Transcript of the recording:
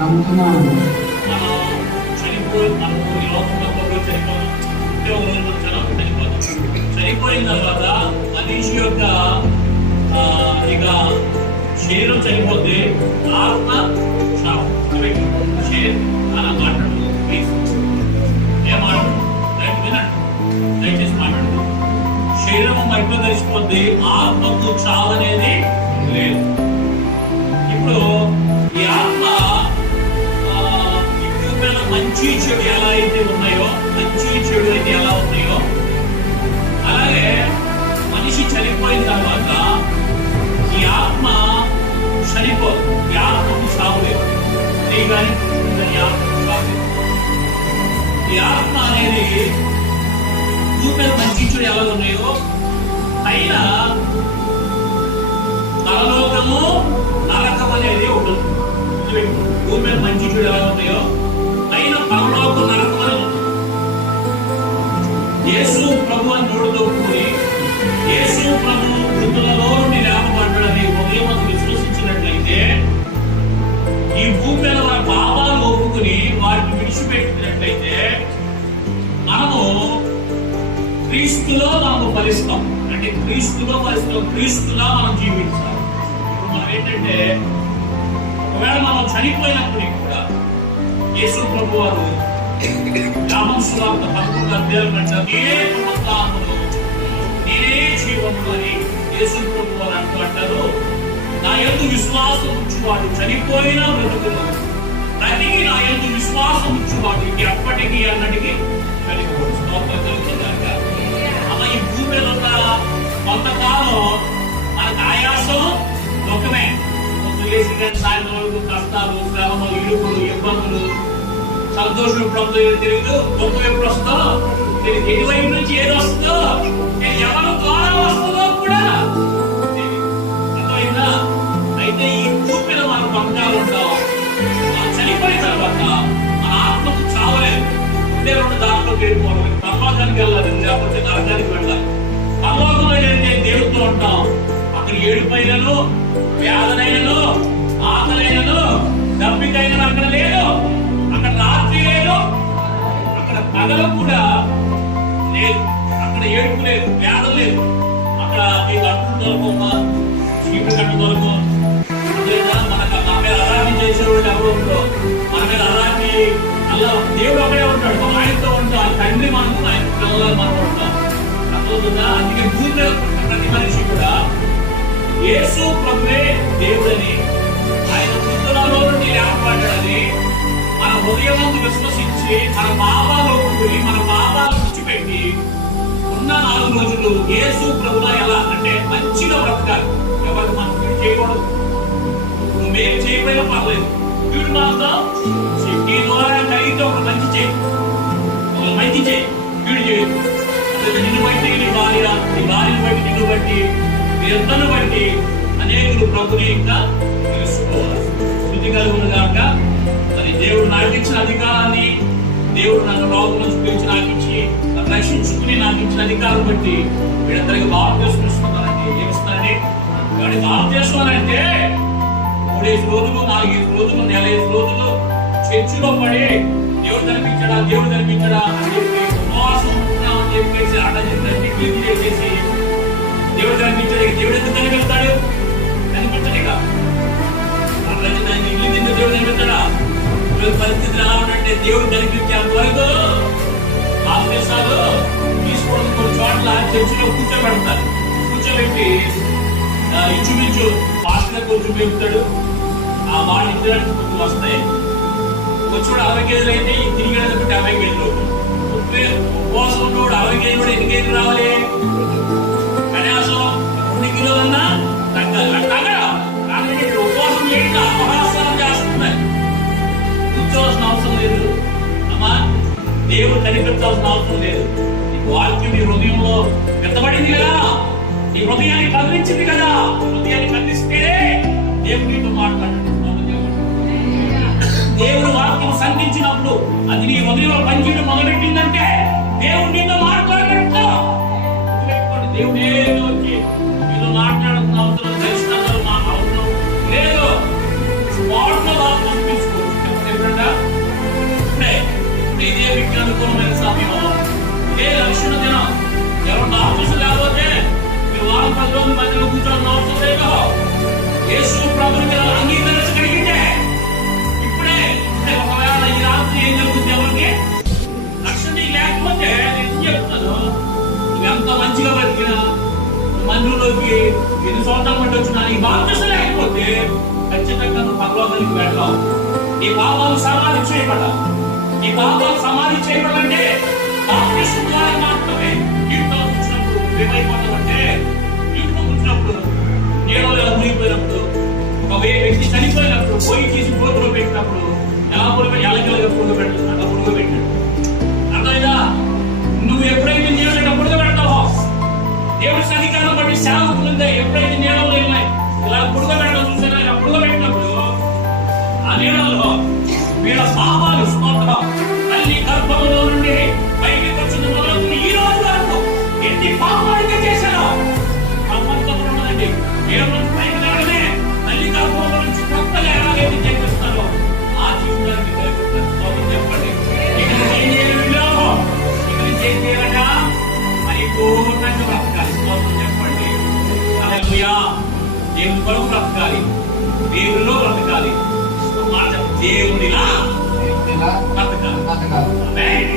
నమ్ముతున్నాను. మనం చనిపోయి మనకు ఈ లోకంలో చనిపోతాం, చనిపోతాం. చనిపోయిన తర్వాత మనిషి యొక్క ఇక శరీరం చనిపోతే ఆత్మ శరీరం అలా మాట్లాడు. ప్లీజ్ ఏం మాట్లాడు, వినండి, దయచేసి మాట్లాడు. శరీరం మట్టిలో కలిసిపోతే ఆత్మకు చావు అనేది లేదు. ఇప్పుడు ఈ ఆత్మ మంచి చెడు ఎలా అయితే ఉన్నాయో, మంచి చెడు అయితే ఎలా ఉన్నాయో, అలాగే మనిషి చనిపోయిన తర్వాత ఈ ఆత్మ చనిపోదు. ఈ ఆత్మకు చావులేదు. నీ కానీ ఆత్మకు చావులేదు. ఈ ఆత్మ అనేది భూమి మంచి చెడు ఎలా ఉన్నాయో, పైన పరలోకము నరకం అనేది ఉంటుంది. భూమి మీద మంచి చెడు ఎలా ఉన్నాయో, పైన పరలోకం నరకం అనేది ఉంటుంది. యేసు ప్రభు అని నోడుతోడుకుని యేసు ప్రభు మృతులలో నుండి లేపబడ్డాడని హృదయమందు విశ్వసించినట్లయితే, ఈ భూమి మీద మన పాపాలు ఒప్పుకుని వాటిని విడిచిపెట్టినట్లయితే మనము క్రీస్తులో మనము ఫలిస్తాం. అంటే క్రీస్తులో ఫలిస్తాం, క్రీస్తులా మనం జీవించాలి. ఇప్పుడు మనం ఏంటంటే, ఒకవేళ మనం చనిపోయినప్పటికీ కూడా యేసు ప్రభు వారు యోహాను సువార్త 11వ అధ్యాయం నేనే పునరుత్థానమును నేనే జీవమును అని యేసు ప్రభు వారు అంటారు. నా యందు విశ్వాసం ఉంచువాడు చనిపోయినా బ్రతుకును, బ్రతికి నా యందు విశ్వాసం ఉంచువాడు ఎప్పటికీ అన్నటికీ చనిపోడు. స్తోత్రం కలుగుతుందాక. అమ్మ, ఈ భూమి మీద ఉన్న కొంతకాలం మనకు ఆయాసం దుఃఖమే. సాయంత్రం వరకు కష్టాలు, శ్రమలు, ఇరుకులు, ఇబ్బందులు, సంతోషం ఎప్పుడు తెలియదు, దుఃఖం ఎప్పుడు వస్తుందో తెలియదు, ఎటువైపు నుంచి ఏది వస్తుందో, ఎవరి ద్వారా వస్తుందో కూడా అర్థమైందా? అయితే ఈ భూమి మీద మనం బంగారు ఉంటాం. మనం చనిపోయిన తర్వాత మన ఆత్మకు చావలేదు. ఉండే రెండు దాంట్లోకి వెళ్ళిపోవాలి. పరలోకానికి వెళ్ళాలి, లేకపోతే నరకానికి వెళ్ళాలి. పరలోకంలో ఏంటంటే దేవుడితో ఉంటాం. అక్కడ ఏడుపైనను, వ్యాధనైనను, ఆకలైనను, దప్పికైనను అక్కడ లేదు. అక్కడ రాత్రి లేదు, అక్కడ పగలు కూడా లేదు. అక్కడ ఏడుపు లేదు, వ్యాధం లేదు. అక్కడ నీకు అడ్డు దొరకమ్మా, చీపు కట్టు దొరకు. లేదా మనకు మన మీద అరాధి చేసేవాడు ఎవరు ఉండో, మన మీద అరాధి అలా దేవుడు ఒకడే ఉంటాడు. మన ఆయనతో ఉంటాం. ఆయన తండ్రి మనకు, ఆయన పిల్లలు మనం ఉంటాం. అర్థమవుతుందా? అందుకే భూమి మీద ప్రతి మనిషి కూడా యేసు ప్రభువే దేవుడని, ఆయన మృతులలో నుండి లేపబడ్డాడని మన హృదయమందు విశ్వసించి మన పాపాలు ఒప్పుకొని మన పాపాలు విడిచిపెట్టి ఉన్న 4 రోజులు యేసు ప్రభులా ఎలా అంటే మంచిగా బ్రతకాలి. ఎవరు మనం చేయకూడదు. నువ్వేం చేయకపోయినా పర్లేదు, వీడు మాత్రం నీ ద్వారా కలిగితే ఒక మంచి చేయి, మంచి చేయి, వీడు చేయదు. అదే నిన్ను బట్టి నీ భార్యను బట్టి, నిన్ను బట్టి, మీరందరిని బట్టి అనేకులు ప్రభుని ఇంకా తెలుసుకోవాలి. శుద్ధి కలుగును గాక. మరి దేవుడు నాకు ఇచ్చిన అధికారాన్ని, దేవుడు నన్ను లోకం నుంచి పిలిచి నాకు ఇచ్చి నన్ను రక్షించుకుని నాకు ఇచ్చిన అధికారం బట్టి వీళ్ళందరికీ బాప్తిస్మం ఇస్తున్నానండి, ఏమిస్తున్నానండి. కాబట్టి బాప్తిస్మం అంటే 3 రోజులు, 4 రోజులు, 4 రోజులు చర్చిలో పడి దేవుడు కనిపించడా, దేవుడు కనిపించడా అని చెప్పి ఉపవాసం ఉంటున్నామని చెప్పేసి ఆట చేసి క్లీన్ చేసేసి దేవుడు కనిపించాడు. దేవుడు ఎందుకు కనిపిస్తాడు? కనిపించడిగా ఇల్లు తిన్న దేవుడు కనిపిస్తాడా? పరిస్థితులు ఎలా ఉంటే దేవుడు కనిపించేంత వరకు ఆదేశాలు తీసుకోవడం కొన్ని చోట్ల చర్చిలో కూర్చోబెడతారు. కూర్చోబెట్టి ఇంచుమించు పాస్టర్ కొంచెం పెరుగుతాడు. ఆ వాడి ఇంటి కొంచెం వస్తాయి. వచ్చి 60 కేజీలు అయితే తిరిగి 50 కేజీలు. ఉపవాసం ఉన్నవాడు 60 కేజీలు కూడా ఎన్ని కేజీలు రావాలి? కనీసం 2 కిలోలన్నా తగ్గాలి. ఉపవాసం చేయడం అపహాసాలు చేస్తున్నాయి. కూర్చోవలసిన అవసరం లేదు అమ్మా. దేవుడు కనిపించాల్సిన అవసరం లేదు. నీకు వాక్యం నీ హృదయంలో పెద్దబడింది కదా, నీ హృదయాన్ని కదిలించింది కదా. హృదయాన్ని కదిలిస్తే దేవుడు నీతో మాట్లాడు. దేవుడు వాక్యం సంధించినప్పుడు అది నీ హృదయంలో పనిచేయడం మొదలెట్టిందంటే దేవుడు నీతో మాట్లాడినట్టు. దేవుడే వచ్చి మీతో మాట్లాడుతున్న అవసరం, దర్శనాలు మాకు అవసరం లేదు. స్పాట్లో వాక్యం తీసుకోవచ్చు. ఇప్పుడు ఇదే మీకు అనుకూలమైన సమయం, ఇదే లక్షణ దినం. ఎవరు డాక్టర్స్ లేకపోతే మీరు వారం 10 రోజుల మధ్యలో కూర్చొని అవసరం లేదు. యేసు ప్రభువుని అంగీకరించగలిగితే ఇప్పుడే, ఒకవేళ ఈ రాత్రి ఏం జరుగుతుంది ఎవరికి రక్షణ లేకపోతే నేను చెప్తాను, నువ్వు ఎంత మంచిగా బతికినా మందులోకి ఎన్ని సంవత్సరాలు బట్టి వచ్చినా నీ బాప్తిసం లేకపోతే ఖచ్చితంగా నువ్వు పరలోకానికి వెళ్ళావు. నీ పాపాలు సమాధి చేయబడాలి. నీ పాపాలు సమాధి చేయబడాలంటే బాప్తిసం ద్వారా మాత్రమే. ఇంట్లో కూర్చున్నప్పుడు ఏమైపోతామంటే, ఇంట్లో కూర్చున్నప్పుడు నీడలో మునిగిపోయినప్పుడు, ఒక వ్యక్తి చనిపోయినప్పుడు పోయి తీసి గోతులో పెట్టినప్పుడు ఎలా ఎలగలుగా పురుగబెట్టాలి, అలా పురుగబెట్టాడు. అర్థమైందా? నువ్వు ఎప్పుడైతే నీళ్ళ పురుగబెడతావో, దేవుడి సన్నిధానం బట్టి సేవకులుందే ఎప్పుడైతే నీడలో వెళ్ళాయి ఇలా పురుగబెట్టడం చూసినా, ఇలా పురుగబెట్టినప్పుడు ఆ నీడలో వీళ్ళ పాపాలు స్తోత్రం తల్లి గర్భంలో నుండి పైకి వచ్చిన మొదలుకుని ఈ రోజు వరకు ఎన్ని పాపాలు చేశారో ప్రపంచంలో ఉన్నదండి. దేవుడు పైకి రావడమే తల్లి గర్భంలో నుంచి కొత్తగా ఎలాగైతే చేపిస్తారో ఆ జీవితానికి చెప్పండి. ఇక్కడ ఏం చేయలేమో, ఇక్కడ ఏం చేయాలన్నా పరిపూర్ణంగా బ్రతకాలి. స్తోత్రం చెప్పండి. హల్లెలూయా. దేవుని కొరకు బ్రతకాలి, దేవునిలో బ్రతకాలి. మాట దేవునిలా బ్రతకాలి. ఆమేన్.